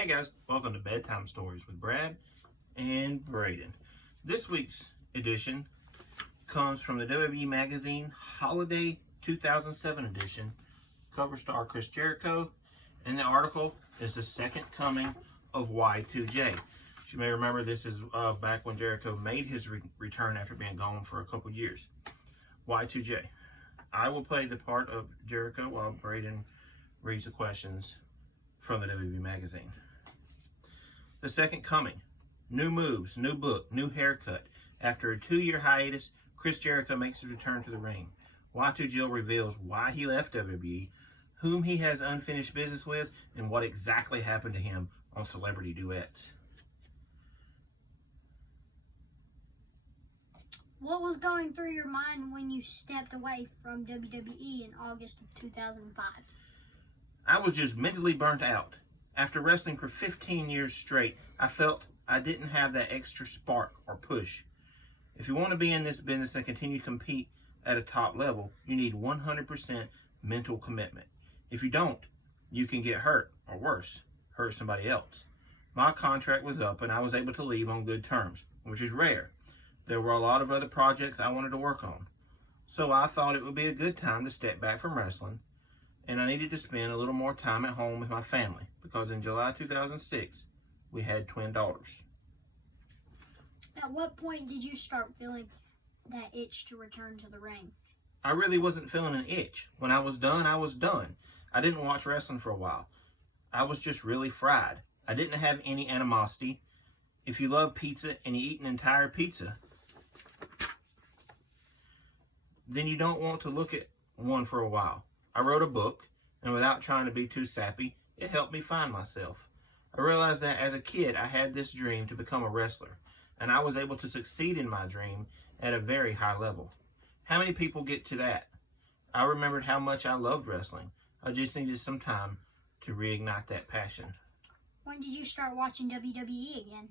Hey guys, welcome to Bedtime Stories with Brad and Braden. This week's edition comes from the WWE Magazine Holiday 2007 edition. Cover star Chris Jericho, and the article is the second coming of Y2J. As you may remember, this is back when Jericho made his return after being gone for a couple years. Y2J. I will play the part of Jericho while Braden reads the questions from the WWE Magazine. The second coming. New moves, new book, new haircut. After a 2-year hiatus, Chris Jericho makes his return to the ring. Y2J reveals why he left WWE, whom he has unfinished business with, and what exactly happened to him on Celebrity Duets. What was going through your mind when you stepped away from WWE in August of 2005? I was just mentally burnt out. After wrestling for 15 years straight, I felt I didn't have that extra spark or push. If you want to be in this business and continue to compete at a top level, you need 100% mental commitment. If you don't, you can get hurt, or worse, hurt somebody else. My contract was up and I was able to leave on good terms, which is rare. There were a lot of other projects I wanted to work on. So I thought it would be a good time to step back from wrestling, and I needed to spend a little more time at home with my family, because in July 2006, we had twin daughters. At what point did you start feeling that itch to return to the ring? I really wasn't feeling an itch. When I was done, I was done. I didn't watch wrestling for a while. I was just really fried. I didn't have any animosity. If you love pizza and you eat an entire pizza, then you don't want to look at one for a while. I wrote a book, and without trying to be too sappy, it helped me find myself. I realized that as a kid, I had this dream to become a wrestler, and I was able to succeed in my dream at a very high level. How many people get to that? I remembered how much I loved wrestling. I just needed some time to reignite that passion. When did you start watching WWE again?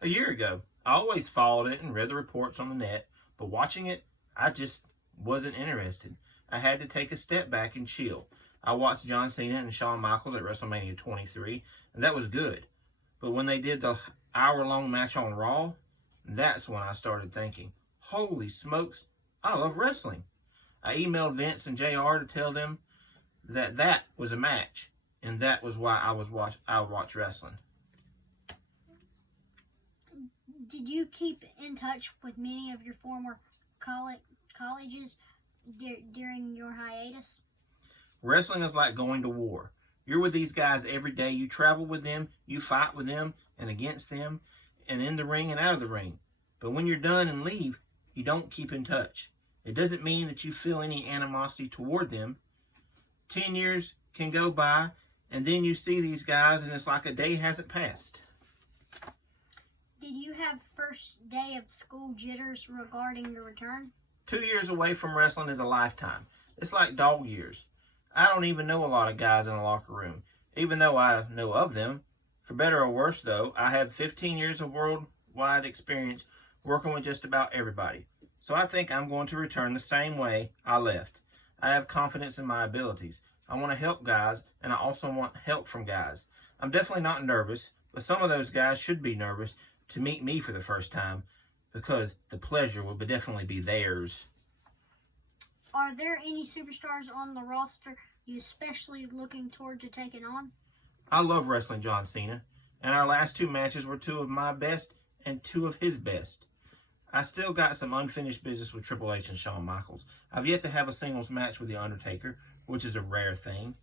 A year ago. I always followed it and read the reports on the net, but watching it, I just wasn't interested. I had to take a step back and chill. I watched John Cena and Shawn Michaels at WrestleMania 23, and that was good. But when they did the hour-long match on Raw, that's when I started thinking, holy smokes, I love wrestling. I emailed Vince and JR to tell them that that was a match, and that was why I watched wrestling. Did you keep in touch with many of your former colleges during your hiatus? Wrestling is like going to war. You're with these guys every day. You travel with them, you fight with them and against them, and in the ring and out of the ring. But when you're done and leave, you don't keep in touch. It doesn't mean that you feel any animosity toward them. 10 years can go by, and then you see these guys, and it's like a day hasn't passed. Did you have first day of school jitters regarding your return? 2 years away from wrestling is a lifetime. It's like dog years. I don't even know a lot of guys in the locker room, even though I know of them. For better or worse, though, I have 15 years of worldwide experience working with just about everybody. So I think I'm going to return the same way I left. I have confidence in my abilities. I want to help guys, and I also want help from guys. I'm definitely not nervous, but some of those guys should be nervous to meet me for the first time, because the pleasure will definitely be theirs. Are there any superstars on the roster you especially looking forward to taking on? I love wrestling John Cena, and our last 2 matches were 2 of my best and 2 of his best. I still got some unfinished business with Triple H and Shawn Michaels. I've yet to have a singles match with The Undertaker, which is a rare thing.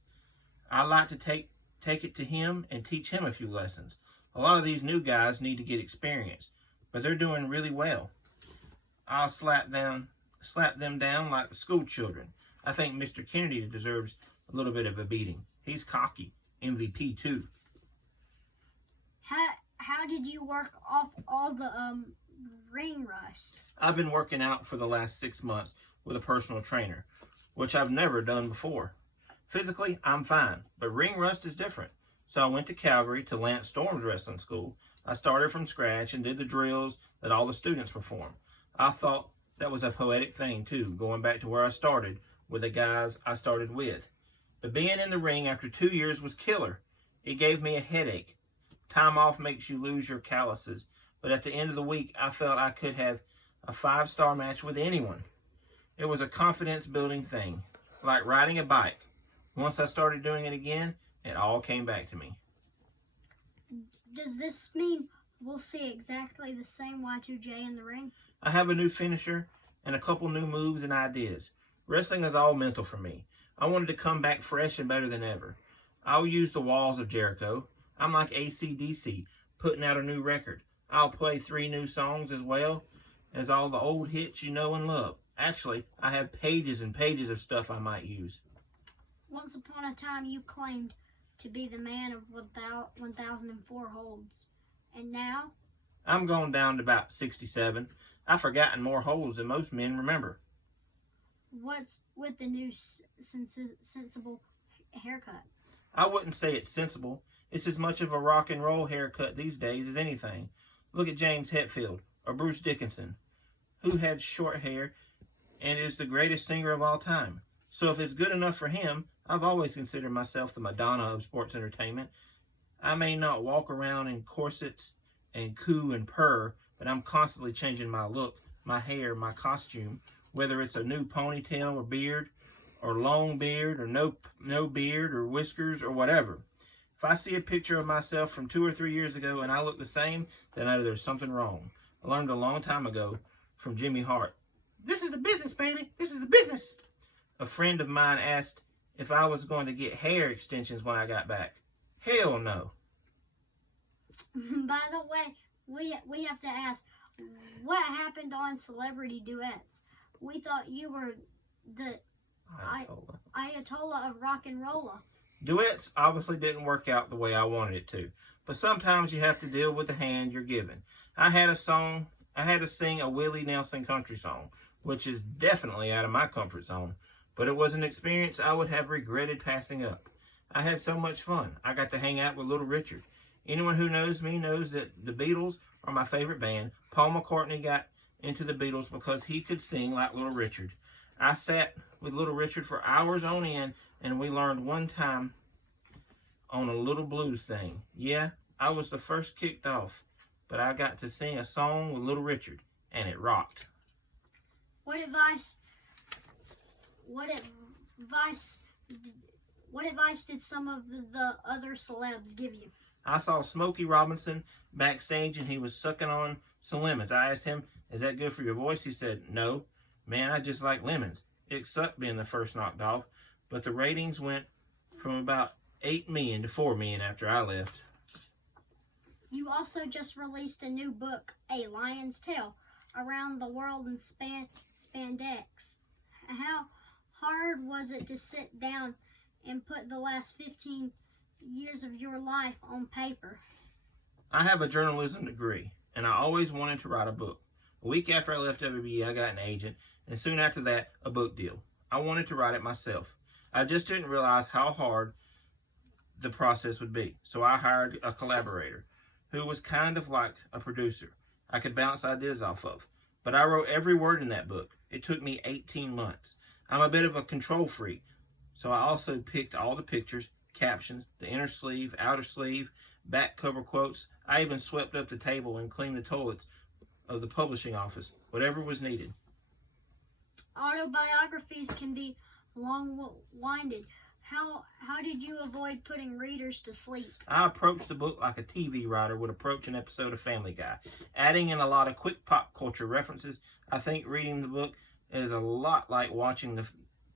I like to take it to him and teach him a few lessons. A lot of these new guys need to get experience, but they're doing really well. I'll slap them down like school children. I think Mr. Kennedy deserves a little bit of a beating. He's cocky. MVP too. How did you work off all the ring rust? I've been working out for the last 6 months with a personal trainer, which I've never done before. Physically, I'm fine, but ring rust is different. So I went to Calgary to Lance Storm's wrestling school. I started from scratch and did the drills that all the students perform. I thought that was a poetic thing too, going back to where I started with the guys I started with. But being in the ring after 2 years was killer. It gave me a headache. Time off makes you lose your calluses, but at the end of the week, I felt I could have a 5-star match with anyone. It was a confidence-building thing, like riding a bike. Once I started doing it again, it all came back to me. Does this mean we'll see exactly the same Y2J in the ring? I have a new finisher and a couple new moves and ideas. Wrestling is all mental for me. I wanted to come back fresh and better than ever. I'll use the walls of Jericho. I'm like AC/DC, putting out a new record. I'll play 3 new songs as well as all the old hits you know and love. Actually, I have pages and pages of stuff I might use. Once upon a time, you claimed to be the man of 1,004 holds. And now? I'm going down to about 67. I've forgotten more holds than most men remember. What's with the new sensible haircut? I wouldn't say it's sensible. It's as much of a rock and roll haircut these days as anything. Look at James Hetfield or Bruce Dickinson, who had short hair and is the greatest singer of all time. So if it's good enough for him, I've always considered myself the Madonna of sports entertainment. I may not walk around in corsets and coo and purr, but I'm constantly changing my look, my hair, my costume, whether it's a new ponytail or beard, or long beard, or no beard, or whiskers, or whatever. If I see a picture of myself from 2 or 3 years ago and I look the same, then I know there's something wrong. I learned a long time ago from Jimmy Hart. This is the business, baby. This is the business. A friend of mine asked if I was going to get hair extensions when I got back. Hell no. By the way, we have to ask, what happened on Celebrity Duets? We thought you were the Ayatollah of rock and rolla. Duets obviously didn't work out the way I wanted it to, but sometimes you have to deal with the hand you're given. I had to sing a Willie Nelson country song, which is definitely out of my comfort zone, but it was an experience I would have regretted passing up. I had so much fun. I got to hang out with Little Richard. Anyone who knows me knows that the Beatles are my favorite band. Paul McCartney got into the Beatles because he could sing like Little Richard. I sat with Little Richard for hours on end, and we learned one time on a little blues thing. Yeah, I was the first kicked off, but I got to sing a song with Little Richard, and it rocked. What advice did some of the other celebs give you? I saw Smokey Robinson backstage, and he was sucking on some lemons. I asked him, "Is that good for your voice?" He said, "No, man, I just like lemons." It sucked being the first knocked off, but the ratings went from about 8 million to 4 million after I left. You also just released a new book, A Lion's Tale, Around the World in Spandex. How hard was it to sit down and put the last 15 years of your life on paper? I have a journalism degree, and I always wanted to write a book. A week after I left WB, I got an agent, and soon after that, a book deal. I wanted to write it myself. I just didn't realize how hard the process would be, so I hired a collaborator who was kind of like a producer I could bounce ideas off of. But I wrote every word in that book. It took me 18 months. I'm a bit of a control freak, so I also picked all the pictures, captions, the inner sleeve, outer sleeve, back cover quotes. I even swept up the table and cleaned the toilets of the publishing office, whatever was needed. Autobiographies can be long-winded. How did you avoid putting readers to sleep? I approached the book like a TV writer would approach an episode of Family Guy, adding in a lot of quick pop culture references. I think reading the book is a lot like watching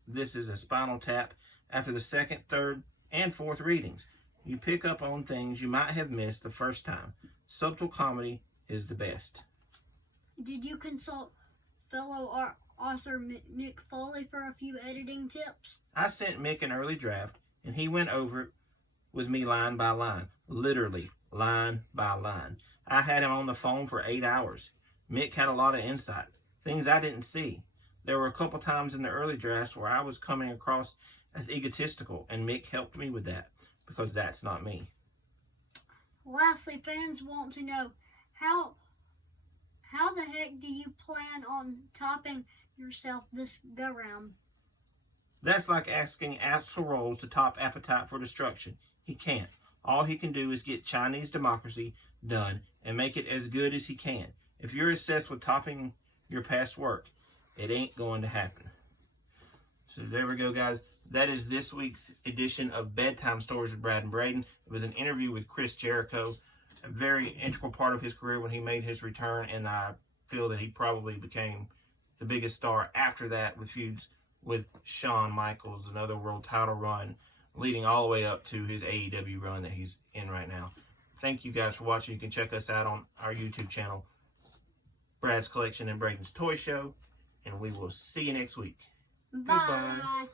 This Is a Spinal Tap. After the second, third, and fourth readings, you pick up on things you might have missed the first time. Subtle comedy is the best. Did you consult fellow author Mick Foley for a few editing tips? I sent Mick an early draft, and he went over it with me line by line, literally line by line. I had him on the phone for 8 hours. Mick had a lot of insight, things I didn't see. There were a couple times in the early drafts where I was coming across as egotistical, and Mick helped me with that, because that's not me. Lastly, fans want to know, how the heck do you plan on topping yourself this go-round? That's like asking Axl Rose to top Appetite for Destruction. He can't. All he can do is get Chinese democracy done and make it as good as he can. If you're obsessed with topping your past work, it ain't going to happen. So there we go, guys. That is this week's edition of Bedtime Stories with Brad and Braden. It was an interview with Chris Jericho, a very integral part of his career when he made his return, and I feel that he probably became the biggest star after that with feuds with Shawn Michaels, another world title run, leading all the way up to his AEW run that he's in right now. Thank you guys for watching. You can check us out on our YouTube channel, Brad's Collection and Braden's Toy Show, and we will see you next week. Bye. Goodbye.